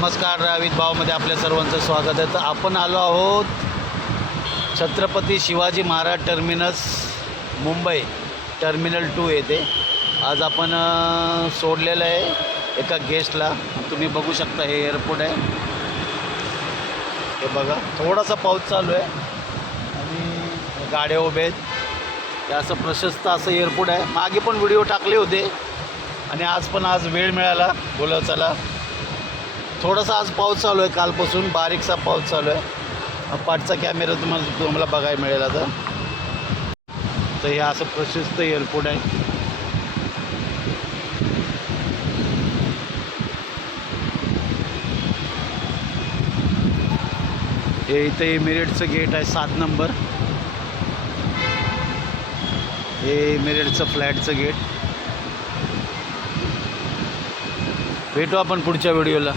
नमस्कार रावीत भावमध्ये आपल्या सर्वांचं स्वागत आहे. तर आपण आलो आहोत Chhatrapati Shivaji Maharaj terminus Mumbai. Terminal two येथे. आज आपण सोडलेलं आहे एका गेस्टला. तुम्ही बघू शकता हे एअरपोर्ट आहे. हे बघा थोडासा पाऊस चालू आहे. आणि गाड्या उभे आहेत. हे असं प्रशस्त असं एअरपोर्ट आहे. मागे पण व्हिडिओ टाकले होते. आणि आज पण आज वेळ मिळाला. बोलाव चला. थोडासा आज पाऊस चालू आहे कालपासून बारीकसा पाऊस चालू आहे. पाठचा कॅमेरा तुम्हाला तुम्हाला बघायला मिळेल आता. तर हे असं प्रशस्त एअरपोर्ट आहे. हे इथे इमिरेटचं गेट आहे सात नंबर हे इमिरेटचं फ्लॅटचं गेट भेटू आपण पुढच्या व्हिडिओला